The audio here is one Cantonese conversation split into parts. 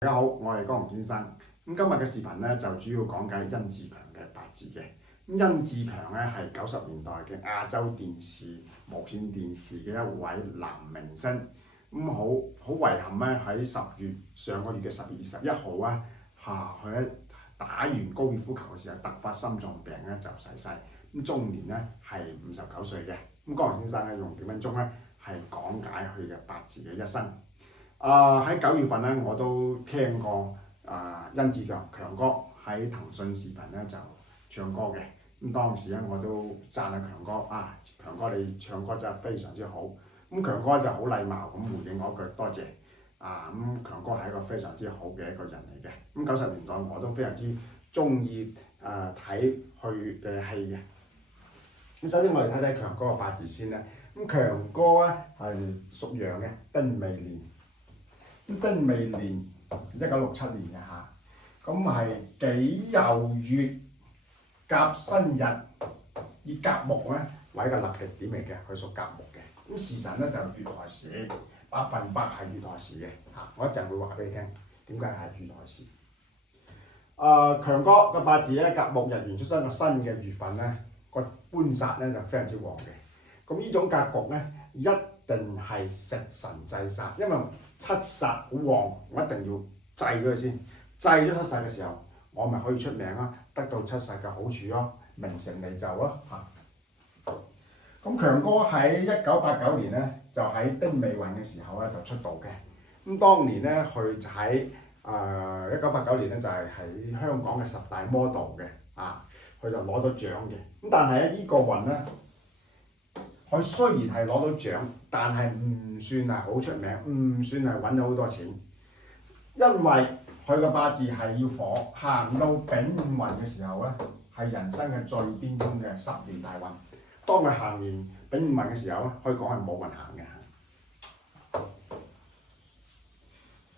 大家好，我係江龍先生。今日嘅視頻咧就主要講解殷志強嘅八字嘅。殷志強咧係90年代嘅亞洲電視、無線電視嘅一位男明星。好遺憾咧，喺上個月嘅10月21號啊，佢喺打完高爾夫球嘅時候突發心臟病咧就逝世。終年咧係59歲嘅。江龍先生咧用幾分鐘咧係講解佢嘅八字嘅一生。喺9月份咧，我都聽過殷志強強哥喺騰訊視頻咧就唱歌嘅。當時咧我都讚下強哥強哥你唱歌真係非常之好。強哥就好禮貌咁回應我一句多謝。強哥係一個非常之好嘅一個人嚟嘅。90年代我都非常之中意睇佢嘅戲嘅。首先我哋睇睇強哥嘅八字先啦。強哥咧係屬羊嘅，丁未年。丁未年1967年嘅嚇，咁係己酉月甲申日，以甲木咧為一個立極點嚟嘅，佢屬甲木嘅。時辰咧就月亥時，100%係月亥時嘅嚇。我一陣會話俾你聽點解係月亥時。強哥嘅八字咧，甲木日元出生嘅新嘅月份咧，個官煞咧就非常之旺嘅。咁呢種格局咧一定係食神制煞，因為七煞好旺，我一定要制咗佢先。制咗七煞嘅時候，我咪可以出名啦，得到七煞嘅好處咯，名成利就咯嚇。咁強哥喺1989年咧，就喺丁未運嘅時候咧就出道嘅。當年咧佢喺1989年咧就係喺香港嘅10大 model 嘅佢就攞到獎嘅。但係咧呢個運咧，佢雖然係攞到獎，但係唔算係好出名，唔算係揾到好多錢，因為佢個八字係要火，行到丙午運嘅時候咧，係人生嘅最巔峰嘅10年大運。當佢行完丙午運嘅時候咧，可以講係冇運行嘅。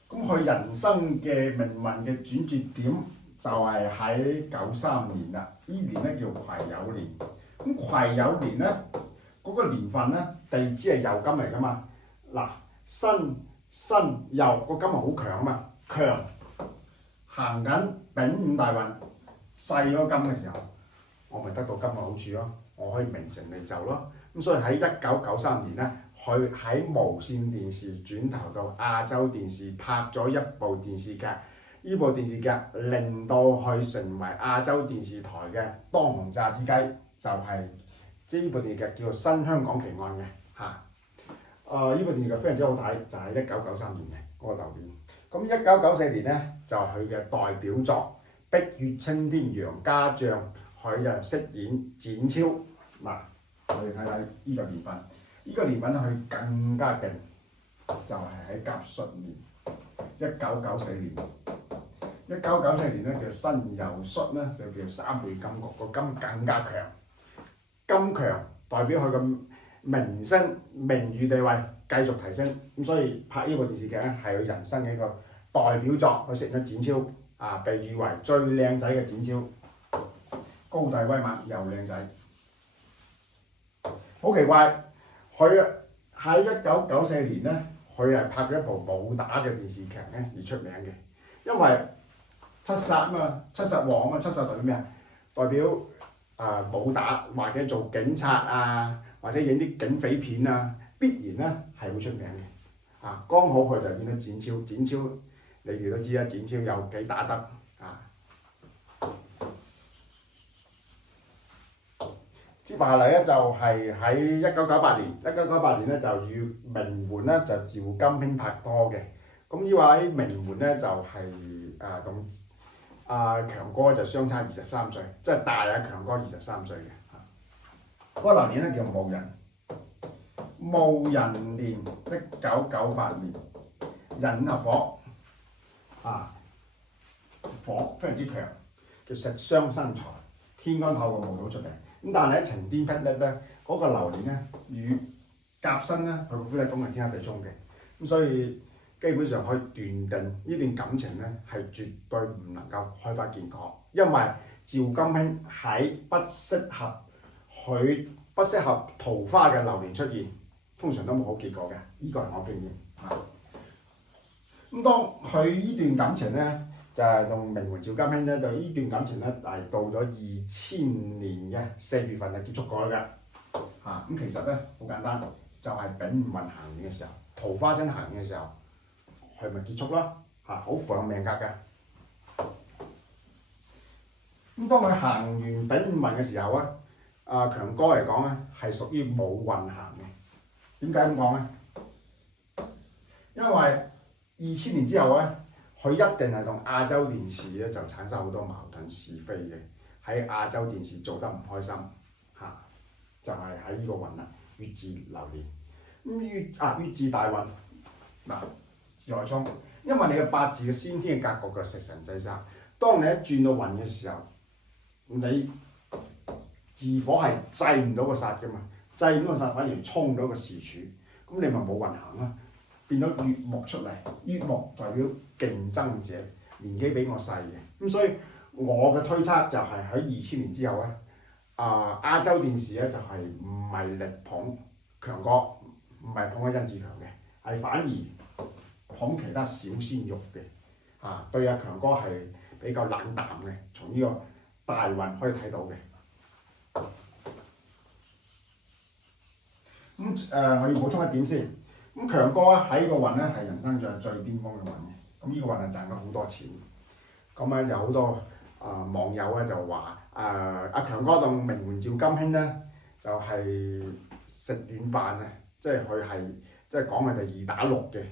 咁佢人生嘅命運嘅轉折點就係喺93年啦。呢年咧叫癸酉年。咁癸酉年咧，嗰個年份咧，地支係酉金嚟噶嘛。申酉個金係好強啊嘛，強行緊丙午大運，細咗金嘅時候，我咪得到金嘅好處咯，我可以名成利就咯。所以喺1993年咧，佢喺無線電視轉投到亞洲電視拍咗一部電視劇，呢部電視劇令到佢成為亞洲電視台嘅當紅炸子雞，就係呢部電視劇叫做《新香港奇案》嘅嚇。呢部電視劇非常之好睇，就係1993年嘅嗰個流年。咁1994年咧就係佢嘅代表作《碧血青天楊家將》，佢就飾演展超。我哋睇睇呢個年份，呢個年份咧佢更加勁，就係喺甲戌年1994年。1994年咧叫辛酉戌咧，就叫3倍金局，個金更加強。金強代表佢嘅名聲、名譽地位繼續提升，咁所以拍呢部電視劇咧係佢人生嘅一個代表作。佢飾演展超被譽為最靚仔嘅展超，高大威猛又靚仔。好奇怪，佢喺1994年咧，佢係拍咗一部武打嘅電視劇咧而出名嘅，因為七煞啊嘛，七煞旺啊嘛，七煞代表咩啊？代表武打或者做警察或者影啲警匪片必然咧係會出名嘅。剛好佢就演咗展超，展超你哋都知啦，展超有幾打得接下嚟咧就係喺1998年咧就與名媛咧就趙金興拍拖嘅。咁呢位名媛咧就係同強哥就相差23歲，即係大強哥23歲嘅。嗰個流年咧叫戊寅，戊寅年1998年，寅合火，火非常之強，叫食傷生財，天干透過戊土出嚟。但係喺晴天霹靂咧，嗰個流年咧與甲申咧，佢個夫妻宮係天克地沖嘅。咁所以基本上可以斷定呢段感情咧係絕對唔能夠開花結果，因為趙金興喺不適合桃花嘅流年出現，通常都冇好結果嘅。呢個係我經驗。咁當佢呢段感情咧，就係同名媛趙金興咧，就呢段感情咧係到咗2000年嘅4月份就結束咗嘅。咁其實咧好簡單，就係丙午運行完嘅時候，桃花星行完嘅時候，佢咪結束咯。好符合命格嘅。咁當佢行完丙午運嘅時候咧，強哥嚟講咧係屬於冇運行嘅。點解咁講咧？因為2000年之後咧，佢一定係同亞洲電視咧就產生好多矛盾是非嘅，喺亞洲電視做得唔開心，就係喺呢個運啦，乙巳流年。咁乙巳大運嗱，自害沖，因為你嘅八字嘅先天嘅格局嘅食神制煞，當你一轉到運嘅時候，你自火係制唔到個煞㗎嘛，制唔到個煞反而衝到個時柱，咁你咪冇運行啦。變咗乙木出嚟，乙木代表競爭者，年紀比我細嘅，咁所以我嘅推測就係喺2000年之後咧，亞洲電視咧就係唔係力捧強哥，唔係捧阿甄志強嘅，係反而捧其他小鮮肉嘅，對阿強哥係比較冷淡嘅，從呢個大運可以睇到嘅。我要補充一點先。咁強哥喺個運咧係人生上最巔峰嘅運嘅，咁呢個運係賺咗好多錢。咁有好多網友咧就話阿強哥同名媛趙金興咧就係食軟飯啊，即係佢係即係講佢哋2打6嘅。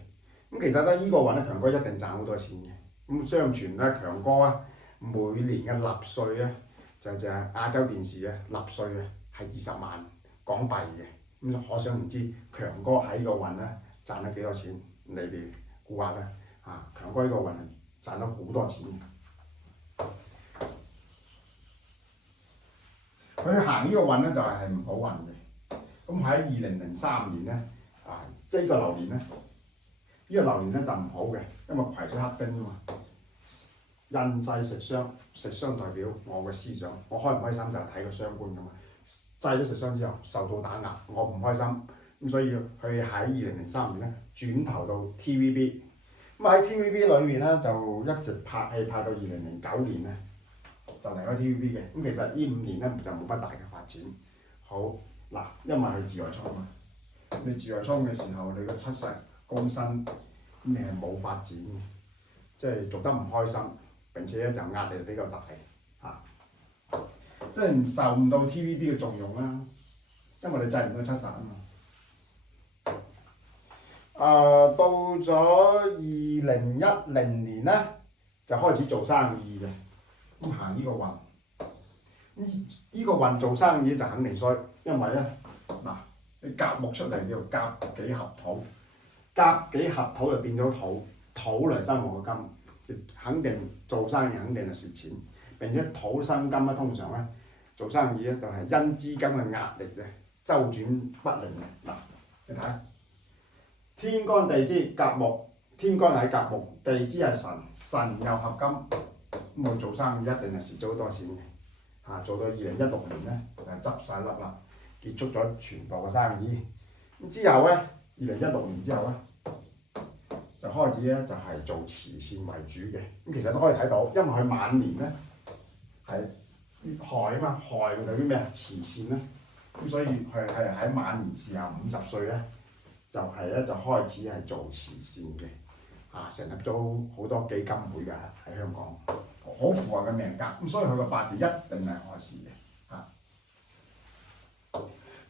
咁其實咧呢個運咧強哥一定賺好多錢嘅。咁相傳咧強哥啊每年嘅納稅咧就係亞洲電視咧納稅啊係20萬港幣嘅。咁可想而知，強哥喺呢個運咧賺咗幾多錢？你哋估下啦。強哥呢個運賺咗好多錢嘅。佢行呢個運咧就係唔好運嘅。咁喺2003年咧，即係呢個流年咧，呢個流年咧就唔好嘅，因為癸水克丁啊嘛。印制食傷，食傷代表我嘅思想，我開唔開心就係睇個傷官噶嘛。制咗食傷之後受到打壓，我唔開心，咁所以佢喺2003年咧轉投到 TVB，咁喺 TVB 裏面咧就一直拍戲拍到2009年咧就離開 TVB 嘅，咁其實呢5年咧就冇乜大嘅發展。好嗱，因為佢自害沖啊嘛，你自害沖嘅時候你個出世高薪，咁你係冇發展嘅，即係做得唔開心，並且咧就壓力比較大即係受唔到 TVB 嘅重用啦，因為你制唔到7煞啊嘛。到咗2010年咧，就開始做生意嘅，咁行呢個運，咁呢個運做生意就肯定衰，因為咧你甲木出嚟叫甲己合土，甲己合土就變咗土嚟生我個金，肯定做生意肯定係蝕錢。並且土生金咧，通常咧做生意咧就係因資金嘅壓力嘅周轉不靈嘅。你睇下天干地支甲木，天干係甲木，地支係辰，辰又合金，咁佢做生意一定係蝕咗好多錢嘅。做到2016年咧就係執晒笠啦，結束咗全部嘅生意。咁之後咧，2016年之後咧就開始咧就係做慈善為主嘅。咁其實都可以睇到，因為佢晚年咧。係亥啊嘛，亥代表咩啊？慈善啦，咁所以佢係喺晚年時候50歲咧，就開始係做慈善嘅，成立咗好多基金會㗎喺香港，好符合嘅命格，咁所以佢個八字一定係亥時嘅，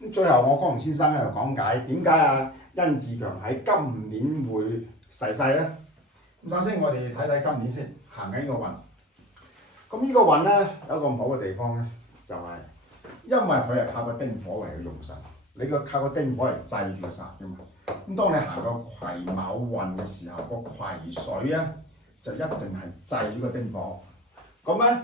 咁最後我江龍先生咧就講解點解甄志強喺今年會逝世咧？咁首先我哋睇睇今年先行緊呢個運。咁呢個運咧有一個唔好嘅地方咧，就係因為佢係靠個丁火為嘅用神，你靠個丁火嚟制住煞嘅嘛。咁當你行個癸卯運嘅時候，個癸水咧就一定係制呢個丁火。咁咧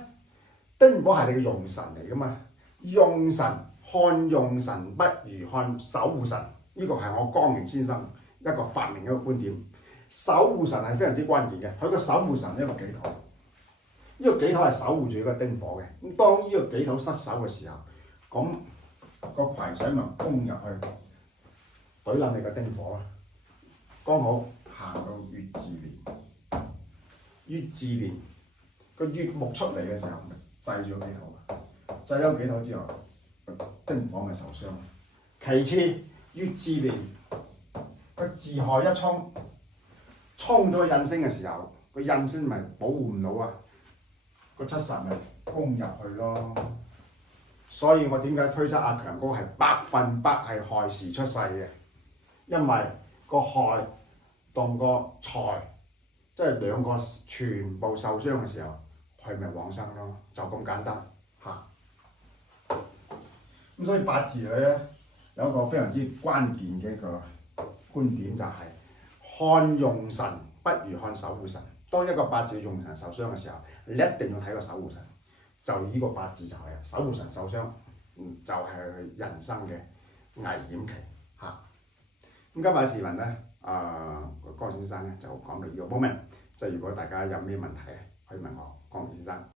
丁火係你嘅用神嚟噶嘛，用神看用神不如看守護神，呢個係我江寧先生一個發明嘅一個觀點。守護神係非常之關鍵嘅，佢個守護神一個己土。呢個己土係守護住個丁火嘅，咁當呢個己土失守嘅時候，咁個癸水咪攻入去，懟冧你個丁火啦。剛好行到月字年。月字年個月木出嚟嘅時候，咪制咗幾土，制咗幾土之後，丁火咪受傷。其次，月字年個自害一沖咗個印星嘅時候，個印星咪保護唔到啊，個七殺咪攻入去咯。所以我點解推測阿強哥係100%係亥時出世嘅？因為個亥同個財，即係兩個全部受傷嘅時候，佢咪往生咯，就咁簡單嚇。咁所以八字咧有一個非常之關鍵嘅一個觀點就係、看用神不如看守護神。當一個八字用神受傷嘅時候，你一定要睇個守護神。就呢個八字就係守護神受傷，就係人生嘅危險期嚇。咁今日嘅視頻咧，江先生咧就講到呢個 moment，即係如果大家有咩問題可以問我江先生。